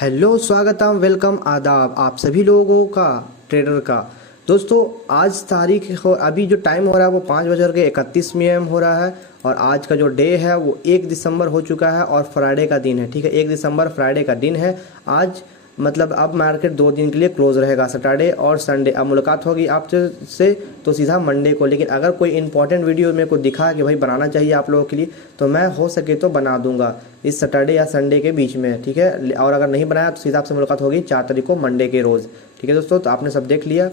Hello, स्वागतम, welcome, आदाब आप सभी लोगों का ट्रेडर का। दोस्तों, आज तारीख हो, अभी जो टाइम हो रहा है वो 5:31 हो रहा है और आज का जो डे है वो 1 दिसंबर हो चुका है और फ्राइडे का दिन है। ठीक है, 1 दिसंबर फ्राइडे का दिन है आज। मतलब अब मार्केट 2 दिन के लिए क्लोज रहेगा, सैटरडे और संडे। अब मुलाकात होगी आपसे तो सीधा मंडे को। लेकिन अगर कोई इंपॉर्टेंट वीडियो मेरे को दिखा कि भाई बनाना चाहिए आप लोगों के लिए तो मैं हो सके तो बना दूंगा इस सैटरडे या संडे के बीच में। ठीक है, और अगर नहीं बनाया तो सीधा आपसे मुलाकात होगी 4 तारीख को, मंडे के रोज़। ठीक है दोस्तों, तो आपने सब देख लिया।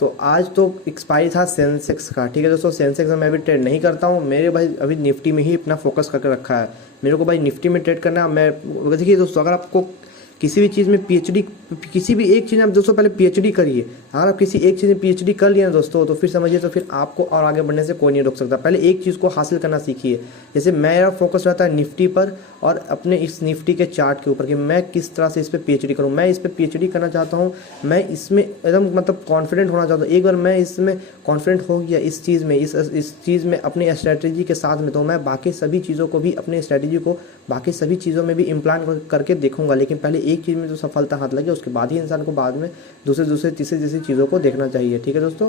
तो आज तो एक्सपायरी था सेंसेक्स का। ठीक है दोस्तों, सेंसेक्स में मैं भी ट्रेड नहीं करता हूँ। मेरे भाई अभी निफ्टी में ही अपना फोकस करके रखा है। मेरे को भाई निफ्टी में ट्रेड करना है। मैं देखिए दोस्तों, अगर आपको किसी भी चीज़ में पीएचडी, किसी भी एक चीज़ में आप दोस्तों पहले पीएचडी करिए। अगर आप किसी एक चीज़ में पीएचडी कर लिया ना दोस्तों, तो फिर समझिए तो फिर आपको और आगे बढ़ने से कोई नहीं रोक सकता। पहले एक चीज़ को हासिल करना सीखिए। जैसे मेरा फोकस रहता है निफ्टी पर और अपने इस निफ्टी के चार्ट के ऊपर कि मैं किस तरह से इस पर पीएचडी करूँ। मैं इस पर पीएचडी करना चाहता हूँ। मैं इसमें एकदम मतलब कॉन्फिडेंट होना चाहता हूँ। एक बार मैं इसमें कॉन्फिडेंट हो गया इस चीज़ में, इस चीज़ में अपनी स्ट्रैटेजी के साथ में, तो मैं बाकी सभी चीज़ों को भी, अपनी स्ट्रैटेजी को बाकी सभी चीज़ों में भी इम्प्लांट करके देखूंगा। लेकिन पहले एक चीज़ में जो सफलता हाथ लगे उसके बाद ही इंसान को बाद में दूसरे तीसरी चीज़ों को देखना चाहिए। ठीक है दोस्तों,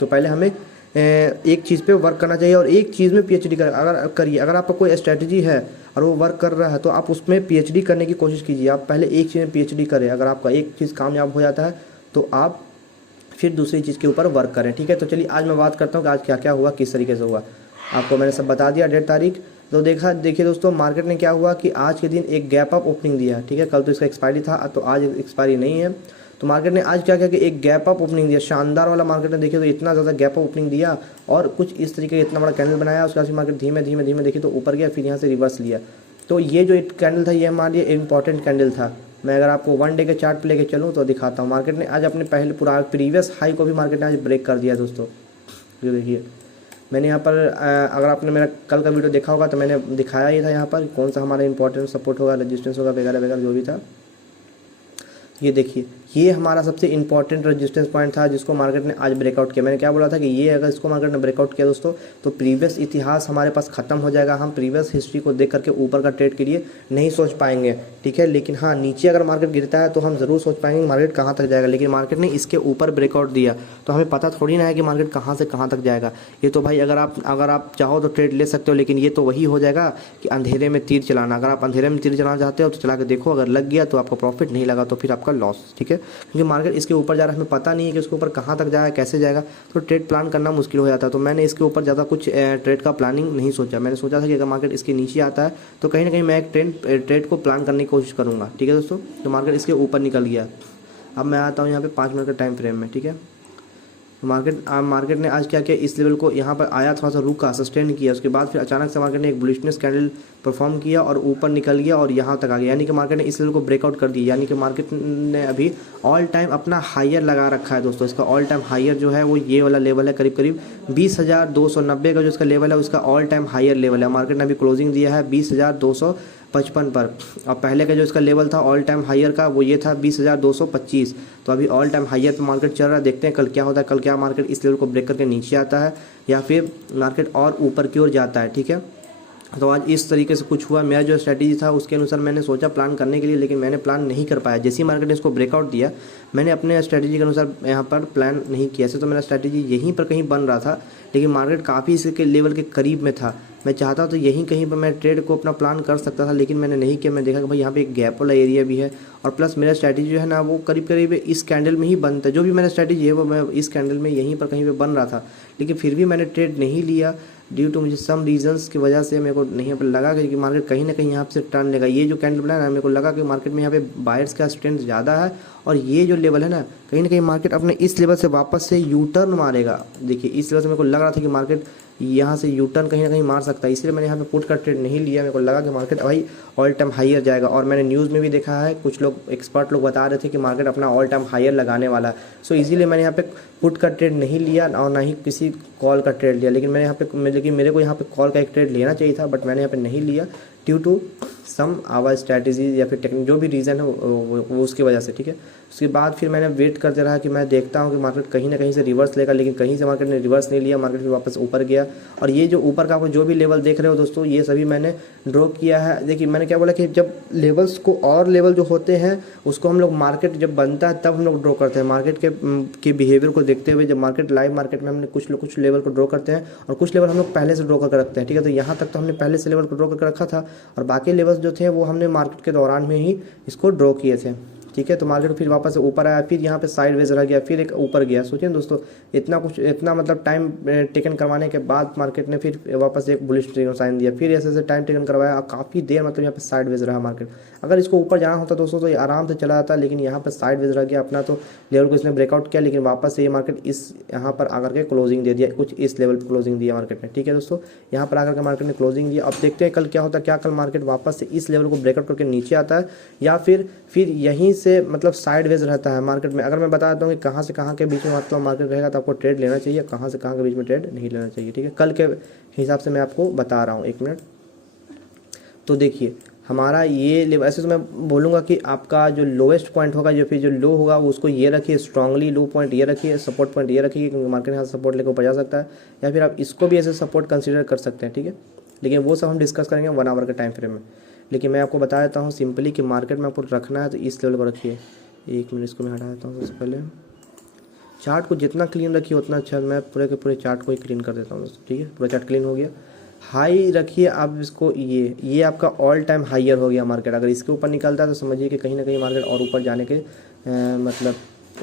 तो पहले हमें एक चीज़ पे वर्क करना चाहिए और एक चीज़ में पीएचडी करिए। अगर आपका कोई स्ट्रैटेजी है और वो वर्क कर रहा है तो आप उसमें पीएचडी करने की कोशिश कीजिए। आप पहले एक चीज़ में पीएचडी करें। अगर आपका एक चीज़ कामयाब हो जाता है तो आप फिर दूसरी चीज़ के ऊपर वर्क करें। ठीक है, तो चलिए आज मैं बात करता हूँ कि आज क्या क्या हुआ, किस तरीके से हुआ। आपको मैंने सब बता दिया, 1.5 तारीख। तो देखिए दोस्तों, मार्केट ने क्या हुआ कि आज के दिन एक गैप अप ओपनिंग दिया। ठीक है, कल तो इसका एक्सपायरी था तो आज एक्सपायरी नहीं है। तो मार्केट ने आज क्या किया कि एक गैप अप ओपनिंग दिया, शानदार वाला। मार्केट ने देखिए तो इतना ज़्यादा गैप अप ओपनिंग दिया और कुछ इस तरीके का इतना बड़ा कैंडल बनाया। उसके बाद मार्केट धीमे धीमे देखिए तो ऊपर गया, फिर यहाँ से रिवर्स लिया। तो ये जो कैंडल था ये हमारे लिए इंपॉर्टेंट कैंडल था। मैं अगर आपको 1 डे के चार्ट पे लेके चलूँ तो दिखाता हूँ। मार्केट ने आज अपने पहले पूरा प्रीवियस हाई को भी मार्केट ने आज ब्रेक कर दिया दोस्तों। ये देखिए, मैंने यहाँ पर अगर आपने मेरा कल का वीडियो देखा होगा तो मैंने दिखाया ही था यहाँ पर कौन सा हमारा इंपॉर्टेंट सपोर्ट होगा, रेजिस्टेंस होगा, वगैरह वगैरह जो भी था। ये देखिए, ये हमारा सबसे इंपॉर्टेंट रेजिस्टेंस पॉइंट था जिसको मार्केट ने आज ब्रेकआउट किया। मैंने क्या बोला था कि ये अगर इसको मार्केट ने ब्रेकआउट किया दोस्तों तो प्रीवियस इतिहास हमारे पास खत्म हो जाएगा। हम प्रीवियस हिस्ट्री को देख करके ऊपर का ट्रेड के लिए नहीं सोच पाएंगे। ठीक है, लेकिन हाँ, नीचे अगर मार्केट गिरता है तो हम ज़रूर सोच पाएंगे मार्केट कहाँ तक जाएगा। लेकिन मार्केट ने इसके ऊपर ब्रेकआउट दिया तो हमें पता थोड़ी ना है कि मार्केट कहाँ से कहाँ तक जाएगा। ये तो भाई अगर आप चाहो तो ट्रेड ले सकते हो, लेकिन ये तो वही हो जाएगा कि अंधेरे में तीर चलाना। अगर आप अंधेरे में तीर चलाना चाहते हो तो चला के देखो, अगर लग गया तो आपका प्रॉफिट, नहीं लगा तो फिर आपका लॉस। ठीक है, क्योंकि मार्केट इसके ऊपर जा रहा है, हमें पता नहीं है कि उसके ऊपर कहाँ तक जाएगा, कैसे जाएगा, तो ट्रेड प्लान करना मुश्किल हो जाता है। तो मैंने इसके ऊपर ज़्यादा कुछ ट्रेड का प्लानिंग नहीं सोचा। मैंने सोचा था कि अगर मार्केट इसके नीचे आता है तो कहीं ना कहीं मैं एक ट्रेड को प्लान करने की कोशिश करूँगा। ठीक है दोस्तों, तो मार्केट इसके ऊपर निकल गया। अब मैं आता हूँ यहाँ पे 5 मिनट के टाइम फ्रेम में। ठीक है, मार्केट ने आज क्या किया, इस लेवल को यहाँ पर आया, थोड़ा सा रुका, सस्टेन किया, उसके बाद फिर अचानक से मार्केट ने एक बुलिशनेस कैंडल परफॉर्म किया और ऊपर निकल गया और यहाँ तक आ गया। यानी कि मार्केट ने इस लेवल को ब्रेकआउट कर दिया। यानी कि मार्केट ने अभी ऑल टाइम अपना हायर लगा रखा है दोस्तों। इसका ऑल टाइम हायर जो है वो ये वाला लेवल है, करीब 20,290 का जो इसका लेवल है उसका ऑल टाइम हायर लेवल है। मार्केट ने अभी क्लोजिंग दिया है 20,255 पर। और पहले का जो इसका लेवल था ऑल टाइम हायर का वो ये था 20,225। तो अभी ऑल टाइम हायर पे मार्केट चल रहा है। देखते हैं कल क्या होता है। कल क्या मार्केट इस लेवल को ब्रेक करके नीचे आता है या फिर मार्केट और ऊपर की ओर जाता है। ठीक है, तो आज इस तरीके से कुछ हुआ। मेरा जो स्ट्रैटेजी था उसके अनुसार मैंने सोचा प्लान करने के लिए, लेकिन मैंने प्लान नहीं कर पाया। जैसे ही मार्केट ने इसको ब्रेकआउट दिया मैंने अपने स्ट्रैटेजी के अनुसार यहाँ पर प्लान नहीं किया। ऐसे तो मेरा स्ट्रैटेजी यहीं पर कहीं बन रहा था, लेकिन मार्केट काफ़ी इसके लेवल के करीब में था। मैं चाहता तो यहीं कहीं पर मैं ट्रेड को अपना प्लान कर सकता था, लेकिन मैंने नहीं किया। मैं देखा कि भाई यहाँ पे एक गैप वाला एरिया भी है और प्लस मेरा स्ट्रैटेजी जो है ना वो करीब इस कैंडल में ही बनता है। जो भी मेरा स्ट्रैटेजी है वो मैं इस कैंडल में यहीं पर कहीं पे बन रहा था, लेकिन फिर भी मैंने ट्रेड नहीं लिया ड्यू टू मुझे सम रीजंस की वजह से। मेरे को नहीं लगा कि मार्केट कहीं ना कहीं यहाँ से टर्न लेगा। ये जो कैंडल बना है ना, मेरे को लगा कि मार्केट में यहाँ पे बायर्स का स्ट्रेंथ ज़्यादा है और ये जो लेवल है ना कहीं मार्केट अपने इस लेवल से वापस से यू टर्न मारेगा। देखिए, इस लेवल से मेरे को लग रहा था कि मार्केट यहाँ से यू टर्न कहीं ना कहीं मार सकता है, इसलिए मैंने यहाँ पे पुट का ट्रेड नहीं लिया। मेरे को लगा कि मार्केट भाई ऑल टाइम हायर जाएगा और मैंने न्यूज़ में भी देखा है, कुछ लोग एक्सपर्ट लोग बता रहे थे कि मार्केट अपना ऑल टाइम हायर लगाने वाला है। सो इसीलिए मैंने यहाँ पे पुट का ट्रेड नहीं लिया और ना ही किसी कॉल का ट्रेड लिया। लेकिन मेरे को यहाँ पे कॉल का एक ट्रेड लेना चाहिए था, बट मैंने यहाँ पे नहीं लिया due to some our strategy या फिर टेक्निक जो भी रीज़न है वो उसकी वजह से, ठीक है। उसके बाद फिर मैंने वेट करते रहा कि मैं देखता हूँ कि मार्केट कहीं ना कहीं से रिवर्स लेगा, लेकिन कहीं से मार्केट ने रिवर्स नहीं लिया, मार्केट फिर वापस ऊपर गया। और ये जो ऊपर का आपको जो भी लेवल देख रहे हो दोस्तों, ये सभी मैंने ड्रॉ किया है। देखिए मैंने क्या बोला कि जब लेवल्स को और लेवल जो होते हैं उसको हम लोग मार्केट जब बनता है तब हम लोग ड्रॉ करते हैं, मार्केट के बिहेवियर को देखते हुए। जब मार्केट लाइव मार्केट में हमने कुछ लेवल को ड्रॉ करते हैं और कुछ लेवल हम लोग पहले से ड्रॉ करके रखते हैं, ठीक है। तो यहाँ तक तो हमने पहले से लेवल को ड्रॉ करके रखा था और बाकी लेवल्स जो थे वो हमने मार्केट के दौरान में ही इसको ड्रॉ किए थे, ठीक है। तो मार्केट फिर वापस से ऊपर आया, फिर यहाँ पे साइडवेज रह गया, फिर एक ऊपर गया। सोचिए दोस्तों, इतना मतलब टाइम टेकन करवाने के बाद मार्केट ने फिर वापस एक बुलिश साइन दिया, फिर ऐसे ऐसे टाइम टेकन करवाया, काफ़ी देर मतलब यहाँ पे साइडवेज रहा मार्केट। अगर इसको ऊपर जाना होता दोस्तों तो ये आराम से चला जाता, लेकिन यहाँ पर साइडवेज रह गया अपना। तो लेवल को इसने ब्रेकआउट किया, लेकिन वापस से ये मार्केट इस यहाँ पर आकर के क्लोजिंग दे दिया, कुछ इस लेवल पर क्लोजिंग दिया मार्केट ने, ठीक है दोस्तों। यहाँ पर आकर के मार्केट ने क्लोजिंग दिया। अब देखते हैं कल क्या होता है, क्या कल मार्केट वापस से इस लेवल को ब्रेकआउट करके नीचे आता है या फिर यहीं से मतलब साइडवेज रहता है मार्केट में। अगर मैं बता देता हूँ कि कहाँ से कहाँ के बीच में मतलब मार्केट रहेगा तो आपको ट्रेड लेना चाहिए, कहाँ से कहाँ के बीच में ट्रेड नहीं लेना चाहिए, ठीक है। कल के हिसाब से मैं आपको बता रहा हूँ, एक मिनट। तो देखिए हमारा ये लेवल, ऐसे तो मैं बोलूँगा कि आपका जो लोएस्ट पॉइंट होगा, जो फिर जो लो होगा उसको ये रखिए स्ट्रांगली, लो पॉइंट ये रखिए, सपोर्ट पॉइंट ये रखिए, क्योंकि मार्केट यहाँ सपोर्ट लेकर ऊपर जा सकता है, या फिर आप इसको भी ऐसे सपोर्ट कंसिडर कर सकते हैं, ठीक है। लेकिन वो सब हम डिस्कस करेंगे 1 आवर के टाइम फ्रेम में। लेकिन मैं आपको बता देता हूँ सिंपली कि मार्केट में आपको रखना है तो इस लेवल को रखिए। एक मिनट इसको मैं हटा देता हूँ। सबसे पहले चार्ट को जितना क्लीन रखिए उतना अच्छा। मैं पूरे के पूरे चार्ट को ही क्लीन कर देता हूँ दोस्तों, ठीक है। पूरा चार्ट क्लीन हो गया। हाई रखिए आप इसको, ये आपका ऑल टाइम हाइयर हो गया मार्केट। अगर इसके ऊपर निकलता है तो समझिए कि कहीं ना कहीं मार्केट और ऊपर जाने के मतलब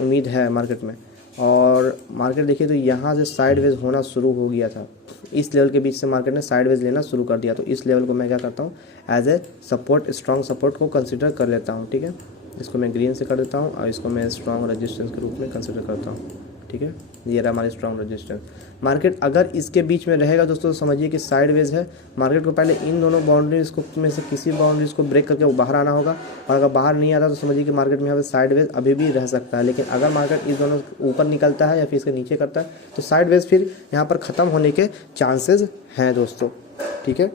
उम्मीद है मार्केट में। और मार्केट देखिए तो यहाँ से साइडवेज होना शुरू हो गया था, इस लेवल के बीच से मार्केट ने साइडवेज लेना शुरू कर दिया। तो इस लेवल को मैं क्या करता हूँ, as a support, strong support को कंसिडर कर लेता हूँ, ठीक है। इसको मैं ग्रीन से कर देता हूँ और इसको मैं स्ट्रॉन्ग रेजिस्टेंस के रूप में कंसिडर करता हूँ, ठीक है। ये रहा हमारी स्ट्रॉन्ग रेजिस्टेंस। मार्केट अगर इसके बीच में रहेगा दोस्तों तो समझिए कि साइडवेज है। मार्केट को पहले इन दोनों बाउंड्रीज को में से किसी बाउंड्रीज को ब्रेक करके वो बाहर आना होगा, और अगर बाहर नहीं आता तो समझिए कि मार्केट में यहाँ पे साइडवेज अभी भी रह सकता है। लेकिन अगर मार्केट इस दोनों ऊपर निकलता है या फिर इसके नीचे करता है तो साइडवेज फिर यहाँ पर ख़त्म होने के चांसेस हैं दोस्तों, ठीक है।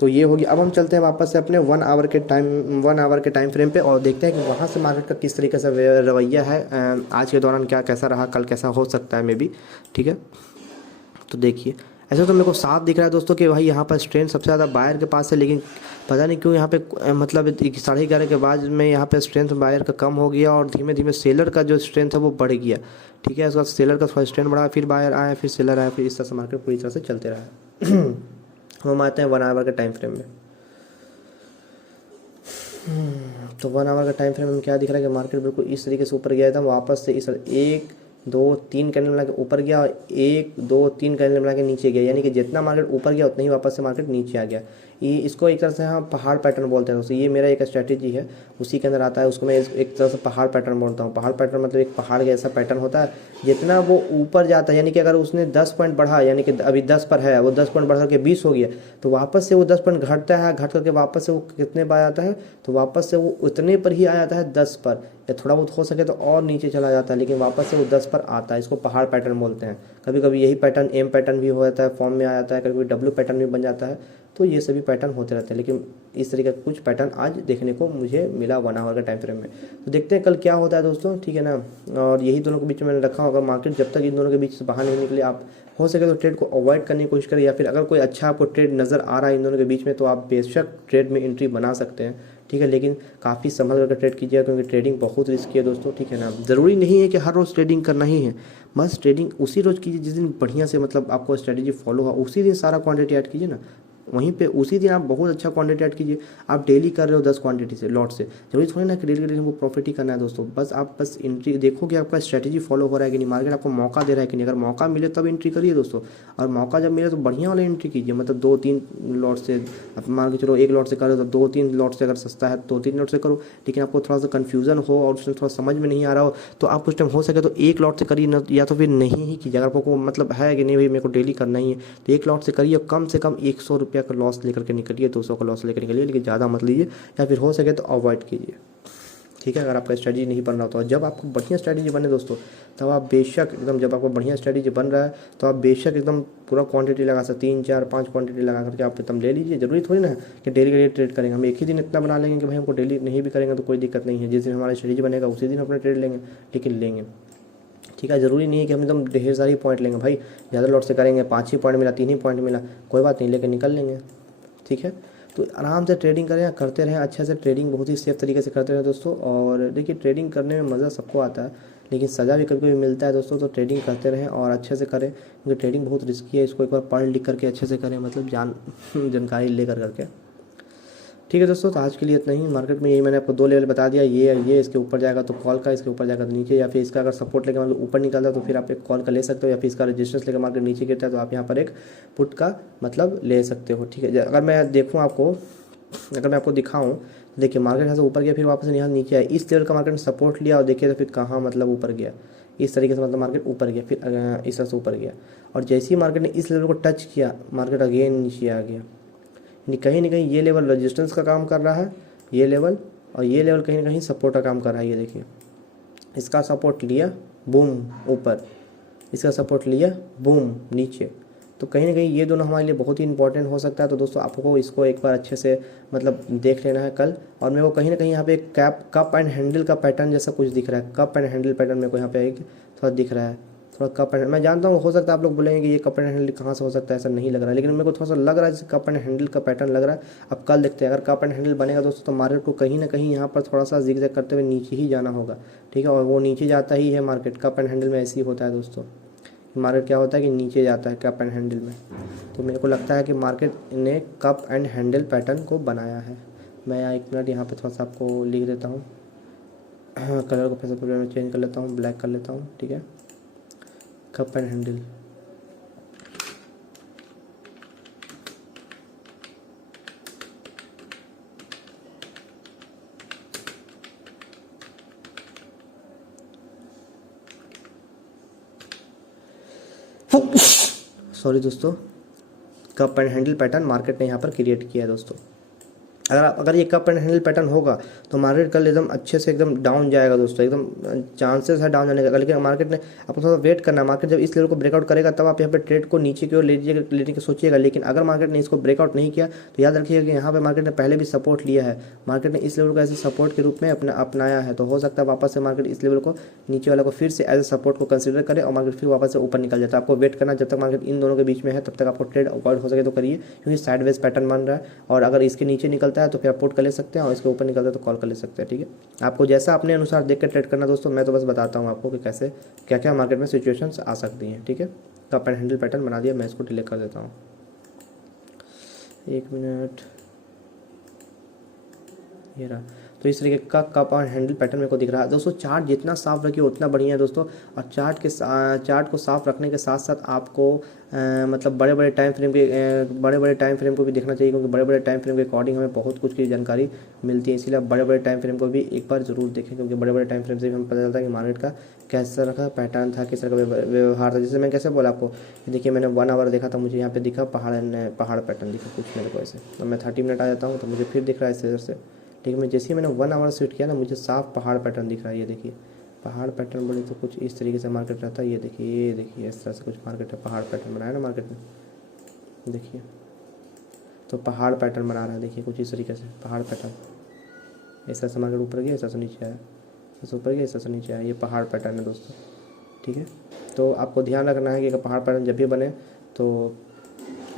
तो ये होगी। अब हम चलते हैं वापस से अपने 1 आवर के टाइम फ्रेम पे और देखते हैं कि वहाँ से मार्केट का किस तरीके से रवैया है, आज के दौरान क्या कैसा रहा, कल कैसा हो सकता है मे बी, ठीक है। तो देखिए ऐसे तो मेरे को साफ दिख रहा है दोस्तों कि भाई यहाँ पर स्ट्रेंथ सबसे ज़्यादा बायर के पास है, लेकिन पता नहीं क्यों यहाँ पे मतलब 11:30 के बाद में यहाँ पे स्ट्रेंथ बायर का कम हो गया और धीमे धीमे सेलर का जो स्ट्रेंथ है वो बढ़ गया, ठीक है। उसके बाद सेलर का थोड़ा स्ट्रेंथ बढ़ा, फिर बायर आया, फिर सेलर आया, फिर इस तरह से मार्केट पूरी तरह से चलते रहा। हम आते हैं 1 आवर के टाइम फ्रेम में। तो 1 आवर का टाइम फ्रेम में क्या दिख रहा है कि मार्केट बिल्कुल इस तरीके से ऊपर गया था, वापस से इस 1 2 3 कैंडल बना के ऊपर गया और 1 2 3 कैंडल बना के नीचे गया, यानी कि जितना मार्केट ऊपर गया उतना ही वापस से मार्केट नीचे आ गया। ये इसको एक तरह से हम पहाड़ पैटर्न बोलते हैं दोस्तों। ये मेरा एक स्ट्रैटेजी है, उसी के अंदर आता है, उसको मैं एक तरह से पहाड़ पैटर्न बोलता हूँ। पहाड़ पैटर्न मतलब एक पहाड़ जैसा पैटर्न होता है, जितना वो ऊपर जाता है, यानी कि अगर उसने 10 पॉइंट बढ़ा, यानी कि अभी 10 पर है, वो 10 पॉइंट बढ़ करके 20 हो गया, तो वापस से वो 10 पॉइंट घटता है, घट करके वापस से वो कितने पर आ जाता है, तो वापस से वो उतने पर ही आ जाता है 10 पर, या थोड़ा बहुत हो सके तो और नीचे चला जाता है, लेकिन वापस से वो 10 पर आता है। इसको पहाड़ पैटर्न बोलते हैं। कभी कभी यही पैटर्न एम पैटर्न भी हो जाता है, फॉर्म में आ जाता है, कभी कभी डब्ल्यू पैटर्न भी बन जाता है। तो ये सभी पैटर्न होते रहते हैं, लेकिन इस तरीके का कुछ पैटर्न आज देखने को मुझे मिला 1 आवर के टाइम फ्रेम में। तो देखते हैं कल क्या होता है दोस्तों, ठीक है ना। और यही दोनों के बीच में मैंने रखा होगा। मार्केट जब तक इन दोनों के बीच से बाहर नहीं निकले, आप हो सके तो ट्रेड को अवॉइड करने की कोशिश करें, या फिर अगर कोई अच्छा आपको ट्रेड नज़र आ रहा है इन दोनों के बीच में तो आप बेशक ट्रेड में एंट्री बना सकते हैं, ठीक है। लेकिन काफ़ी संभल करके ट्रेड कीजिएगा, क्योंकि ट्रेडिंग बहुत रिस्की है दोस्तों, ठीक है ना। ज़रूरी नहीं है कि हर रोज़ ट्रेडिंग करना ही है, बस ट्रेडिंग उसी रोज़ कीजिए जिस दिन बढ़िया से मतलब आपको स्ट्रेटेजी फॉलो हो, उसी दिन सारा क्वांटिटी ऐड कीजिए ना, वहीं पे उसी दिन आप बहुत अच्छा क्वांटिटी ऐड कीजिए। आप डेली कर रहे हो 10 क्वांटिटी से, लॉट से, जरूरी थोड़ी ना कि डेली हमको प्रॉफिट ही करना है दोस्तों। बस आप बस एंट्री देखो कि आपका स्ट्रेटेजी फॉलो हो रहा है कि नहीं, मार्केट आपको मौका दे रहा है कि नहीं। अगर मौका मिले तब एंट्री करिए दोस्तों, और मौका जब मिले तो बढ़िया वाला एंट्री कीजिए। मतलब 2-3 लॉट से, आप मान के चलो 1 लॉट से करो तो 2-3 लॉट से, अगर सस्ता है तो 2-3 लॉट से करो। लेकिन आपको थोड़ा सा कन्फ्यूजन हो और उसमें थोड़ा समझ में नहीं आ रहा हो तो आप उस टाइम हो सके तो 1 लॉट से करिए, या तो फिर नहीं ही कीजिए। अगर आपको मतलब है कि नहीं भाई मेरे को डेली करना ही है तो 1 लॉट से करिए, कम से कम 100 रुपये का लॉस लेकर के निकलिए, 200 का लॉस लेकर निकलिए, लेकिन ज़्यादा मत लीजिए, या फिर हो सके तो अवॉइड कीजिए, ठीक है, अगर आपका स्ट्रेटजी नहीं बन रहा तो जब आपको बढ़िया स्ट्रेटजी बने दोस्तों, तब आप बेशक एकदम, जब आपको बढ़िया स्ट्रेटजी बन रहा है तो आप बेशक एकदम पूरा क्वांटिटी लगा सकते, 3 4 5 क्वांटिटी लगा करके आप एकदम ले लीजिए। जरूरी थोड़ी ना है कि डेली के लिए ट्रेड करेंगे, हम एक ही दिन इतना बना लेंगे कि भाई हमको डेली नहीं भी करेंगे तो कोई दिक्कत नहीं है, जिस दिन हमारा स्ट्रेटजी बनेगा उसी दिन अपना ट्रेड लेंगे, लेकिन लेंगे। ठीक है, ज़रूरी नहीं है कि हम एकदम ढेर सारी पॉइंट लेंगे, भाई ज़्यादा लॉट से करेंगे, 5 ही पॉइंट मिला, 3 ही पॉइंट मिला, कोई बात नहीं, लेकर निकल लेंगे। ठीक है, तो आराम से ट्रेडिंग करें, करते रहें अच्छे से ट्रेडिंग, बहुत ही सेफ तरीके से करते रहें दोस्तों। और देखिए ट्रेडिंग करने में मज़ा सबको आता है, लेकिन सज़ा भी कभी कभी मिलता है दोस्तों, तो ट्रेडिंग करते रहें और अच्छे से करें, क्योंकि ट्रेडिंग बहुत रिस्की है, इसको एक बार पढ़ लिख करके अच्छे से करें, मतलब जानकारी लेकर करके। ठीक है दोस्तों, तो आज के लिए इतना ही। मार्केट में यही मैंने आपको 2 लेवल बता दिया, ये इसके ऊपर जाएगा तो कॉल का, इसके ऊपर जाएगा तो नीचे, या फिर इसका अगर सपोर्ट लेकर मतलब ऊपर निकलता है तो फिर आप एक कॉल का ले सकते हो, या फिर इसका रेजिस्टेंस लेकर मार्केट नीचे गिरता है तो आप यहाँ पर एक पुट का मतलब ले सकते हो। ठीक है, अगर मैं देखूँ आपको, अगर मैं आपको दिखाऊँ, देखिए मार्केट यहाँ से ऊपर गया, फिर वापस यहाँ नीचे आया, इस लेवल का मार्केट ने सपोर्ट लिया और देखिए तो फिर कहाँ मतलब ऊपर गया, इस तरीके से मतलब मार्केट ऊपर गया, फिर इस तरह से ऊपर गया, और जैसे ही मार्केट ने इस लेवल को टच किया, मार्केट अगेन नीचे आ गया। कहीं ना कहीं ये लेवल रेजिस्टेंस का काम कर रहा है, ये लेवल, और ये लेवल कहीं ना कहीं सपोर्ट का काम कर रहा है। ये देखिए, इसका सपोर्ट लिया, बूम ऊपर, इसका सपोर्ट लिया, बूम नीचे, तो कहीं ना कहीं ये दोनों हमारे लिए बहुत ही इंपॉर्टेंट हो सकता है। तो दोस्तों आपको इसको एक बार अच्छे से मतलब देख लेना है कल। और मेरे को कहीं ना कहीं यहाँ पे एक कप एंड हैंडल का पैटर्न जैसा कुछ दिख रहा है, कप एंड हैंडल पैटर्न मेरे को यहाँ पे एक थोड़ा दिख रहा है, थोड़ा कप एंड, मैं जानता हूँ हो सकता है आप लोग बोलेंगे कि ये कप एंड हैंडल कहाँ से हो सकता है, ऐसा नहीं लग रहा है, लेकिन मेरे को थोड़ा सा लग रहा है जैसे कप एंड हैंडल का पैटर्न लग रहा है। अब कल देखते हैं, अगर कप एंड हैंडल बनेगा दोस्तों तो मार्केट को कहीं ना कहीं यहाँ पर थोड़ा सा जिगजैग करते हुए नीचे ही जाना होगा। ठीक है, और वो नीचे जाता ही है मार्केट, कप एंड हैंडल में ऐसे ही होता है दोस्तों, मार्केट क्या होता है कि नीचे जाता है कप एंड हैंडल में। तो मेरे को लगता है कि मार्केट ने कप एंड हैंडल पैटर्न को बनाया है। मैं 1 मिनट यहाँ पे थोड़ा सा आपको लिख देता हूँ, कलर को फिर से चेंज कर लेता हूँ, ब्लैक कर लेता हूँ। ठीक है, कप एंड हैंडल, सॉरी दोस्तों, cup and handle pattern market ने यहाँ पर क्रिएट किया है दोस्तों। अगर ये कप एंड हैंडल पैटर्न होगा तो मार्केट कल एकदम अच्छे से एकदम डाउन जाएगा दोस्तों, एकदम चांसेस है डाउन जाने का, लेकिन मार्केट ने आपको थोड़ा वेट करना है। मार्केट जब इस लेवल को ब्रेकआउट करेगा तब आप यहाँ पे ट्रेड को नीचे की ओर लेने की सोचिएगा, लेकिन अगर मार्केट ने इसको ब्रेकआउट नहीं किया तो याद रखिएगा कि यहाँ पे मार्केट ने पहले भी सपोर्ट लिया है, मार्केट ने इस लेवल को ऐसे सपोर्ट के रूप में अपनाया है, तो हो सकता है वापस से मार्केट इस लेवल को नीचे वाला को फिर से एज ए सपोर्ट को कंसिडर करे और मार्केट फिर वापस से ऊपर निकल जाता है। आपको वेट करना, जब तक मार्केट इन दोनों के बीच में है तब तक आपको ट्रेड अवॉइड हो सके तो करिए, क्योंकि साइडवेज पैटर्न बन रहा है, और अगर इसके नीचे निकलता है तो फिर आप पुट कर ले सकते हैं, और इसके ऊपर निकलता है तो कॉल कर ले सकते हैं। ठीक है, आपको जैसा अपने अनुसार देख कर ट्रेड करना दोस्तों, मैं तो बस बताता हूँ आपको कि कैसे क्या क्या मार्केट में सिचुएशंस आ सकती हैं। ठीक है, कप एंड हैंडल पैटर्न बना दिया, मैं इसको डिलीट कर देता हूँ, 1 मिनट, ये रहा। तो इस तरीके का कप और हैंडल पैटर्न मेरे को दिख रहा है दोस्तों। चार्ट जितना साफ रखिए उतना बढ़िया है दोस्तों, और चार्ट को साफ रखने के साथ साथ आपको मतलब बड़े बड़े टाइम फ्रेम को भी देखना चाहिए, क्योंकि बड़े बड़े टाइम फ्रेम के अकॉर्डिंग हमें बहुत कुछ की जानकारी मिलती है, इसीलिए आप बड़े बड़े टाइम फ्रेम को भी एक बार जरूर देखें, क्योंकि बड़े बड़े टाइम फ्रेम से भी हमें पता चलता है कि मार्केट का किस तरह का पैटर्न था, किस तरह का व्यवहार था। जैसे मैं कैसे बोला आपको, देखिए मैंने 1 आवर देखा था, मुझे यहाँ पे दिखा पहाड़ पैटर्न दिखा कुछ मेरे को ऐसे, तो मैं 30 मिनट आ जाता हूँ तो मुझे फिर दिख रहा है इस तरह से। ठीक है, मैं जैसे ही मैंने 1 आवर सेट किया ना, मुझे साफ पहाड़ पैटर्न दिख रहा है। ये देखिए पहाड़ पैटर्न बने तो कुछ इस तरीके से मार्केट रहता है। ये देखिए इस तरह से कुछ मार्केट है, पहाड़ पैटर्न बनाया ना मार्केट ने, देखिए तो पहाड़ पैटर्न बना रहा है, देखिए कुछ इस तरीके से पहाड़ पैटर्न, इस तरह से मार्केट ऊपर गया, इस तरह से नीचे आया, इस तरह ऊपर गया, इस तरह से नीचे आया, ये पहाड़ पैटर्न है दोस्तों। ठीक है, तो आपको ध्यान रखना है कि पहाड़ पैटर्न जब भी बने तो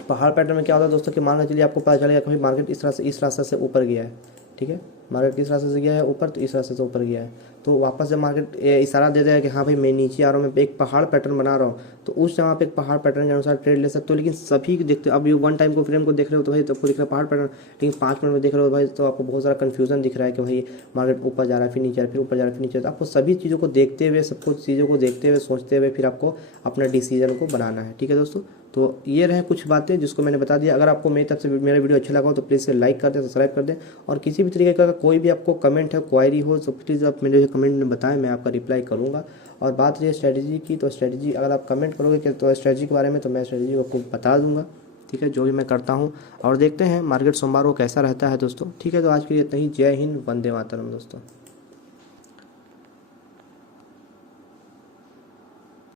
पहाड़ पैटर्न में क्या होता है दोस्तों कि मान के चलिए आपको पता चलेगा कभी मार्केट इस रास्ते से ऊपर गया है। ठीक है, मार्केट किस रास्ते से गया है ऊपर, तो इस रास्ते से ऊपर गया है, तो वापस जब मार्केट इशारा दे देगा कि हाँ भाई मैं नीचे आ रहा हूँ, मैं एक पहाड़ पैटर्न बना रहा हूँ, तो उस जगह पे एक पहाड़ पैटर्न के अनुसार ट्रेड ले सकते हो। लेकिन सभी देखते हो, अब ये 1 टाइम को फ्रेम को देख रहे हो तो भाई तो आपको दिख रहा है पहाड़ पैटर्न, लेकिन 5 मिनट में देख रहे हो भाई तो आपको बहुत सारा कन्फ्यूजन दिख रहा है कि भाई मार्केट ऊपर जा रहा है, फिर नीचे आ रहा है, फिर ऊपर जा रहा है, फिर नीचे। तो आपको सभी चीज़ों को देखते हुए, सब कुछ चीज़ों को देखते हुए, सोचते हुए फिर आपको अपना डिसीजन को बनाना है। ठीक है दोस्तों, तो ये रहे कुछ बातें जिसको मैंने बता दिया। अगर आपको मेरी तरफ से मेरा वीडियो अच्छा लगा हो तो प्लीज़ लाइक कर दें, सब्सक्राइब कर दें, और किसी भी तरीके का कोई भी आपको कमेंट है, क्वायरी हो तो प्लीज़ आप मेरे कमेंट में बताएं, मैं आपका रिप्लाई करूंगा। और बात रही है स्ट्रेटजी की, तो स्ट्रेटजी अगर आप कमेंट करोगे कि तो स्ट्रेटजी के बारे में, तो मैं स्ट्रेटजी आपको बता दूंगा। ठीक है, जो भी मैं करता हूँ, और देखते हैं मार्केट सोमवार को कैसा रहता है दोस्तों। ठीक है, तो आज के लिए इतना ही। जय हिंद, वंदे मातरम दोस्तों।